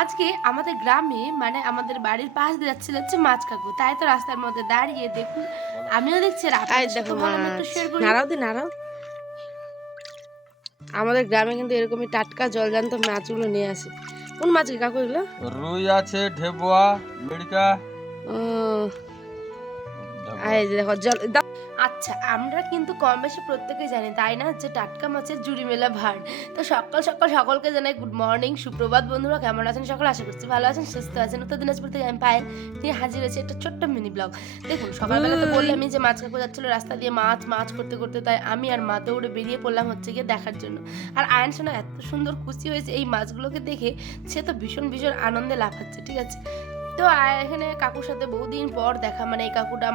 আজকে আমাদের গ্রামে মানে আমাদের বাড়ির পাশ দিয়ে যাচ্ছে মাছ কাকু, তাই তো রাস্তার মধ্যে দাঁড়িয়ে দেখুন, আমিও দেখছি আর এই আপনাদের দেখো সাথে ভাবলাম একটু মাছ, শেয়ার করি। নাড়াও দি নাড়াও। আমাদের গ্রামে কিন্তু এরকমই টাটকা জলজান্ত মাছগুলো নিয়ে আসে। কোন মাছ কি কাকু এগুলো? রুই আছে, ঢেবুয়া, মিড়কা। উম, ঢেবুয়া। এই যে দেখো জল আচ্ছা, আমরা কিন্তু কম বেশি প্রত্যেকেই জানি তাই না, যে টাটকা মাছের জুড়ি মেলা ভার। তো সকাল সকাল সকলকে জানাই গুড মর্নিং, সুপ্রভাত বন্ধুরা, কেমন আছেন সকল? আশা করছি ভালো আছেন, সুস্থ আছেন। উত্তর দিনাজপুর থেকে আমি পায়েল নিয়ে হাজির হয়েছি একটা ছোট্ট মিনি ব্লগ। দেখুন, সকালবেলা তো রুই। বললামই যে মাছ কাকু যাচ্ছিল রাস্তা দিয়ে মাছ মাছ করতে করতে, তাই আমি আর মা দৌড়ে বেরিয়ে পড়লাম হচ্ছে গিয়ে দেখার জন্য। আর আয়ন সোনা এত সুন্দর খুশি হয়েছে এই মাছগুলোকে দেখে, সে তো ভীষণ ভীষণ আনন্দে লাফাচ্ছে, ঠিক আছে। তো এখানে কাকুর সাথে বহুদিন পর দেখা, মানে এই কাকুটা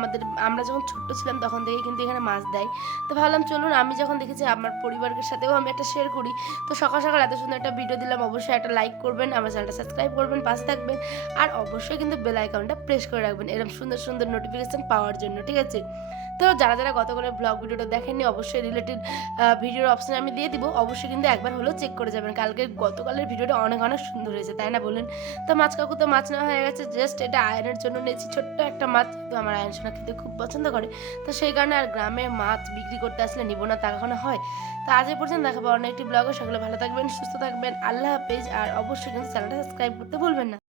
আমরা যখন ছোট্ট ছিলাম তখন থেকে কিন্তু এখানে মাছ দেয়। তো ভাবলাম চলুন, আমি যখন দেখেছি আমার পরিবারের সাথেও আমি একটা শেয়ার করি। তো সকাল সকাল এত সুন্দর একটা ভিডিও দিলাম, অবশ্যই একটা লাইক করবেন, আমার চ্যানেলটা সাবস্ক্রাইব করবেন, পাশে থাকবেন। আর অবশ্যই কিন্তু বেল আইকনটা প্রেস করে রাখবেন এরকম সুন্দর সুন্দর নোটিফিকেশন পাওয়ার জন্য, ঠিক আছে। তো যারা যারা গতকালের ব্লগ ভিডিওটা দেখেননি, অবশ্যই রিলেটেড ভিডিওর অপশানে আমি দিয়ে দিব, অবশ্যই কিন্তু একবার হলেও চেক করে যাবেন। গতকালের ভিডিওটা অনেক অনেক সুন্দর হয়েছে, তাই না বলেন? তো মাছ কাকু তো মাছ নেওয়া হয়ে গেছে, জাস্ট এটা আয়নের জন্য নিয়েছি ছোট্ট একটা মাছ, তো আমার আয়ন সোনা খেতে খুব পছন্দ করে। তো সেই কারণে আর গ্রামে মাছ বিক্রি করতে আসলে নিব না তা কখনো হয়। তো আজ এই পর্যন্ত দেখাবো অন্য একটি ব্লগে। সকলে ভালো থাকবেন, সুস্থ থাকবেন, আল্লাহ হাফেজ। আর অবশ্যই কিন্তু চ্যানেলটা সাবস্ক্রাইব করতে ভুলবেন না।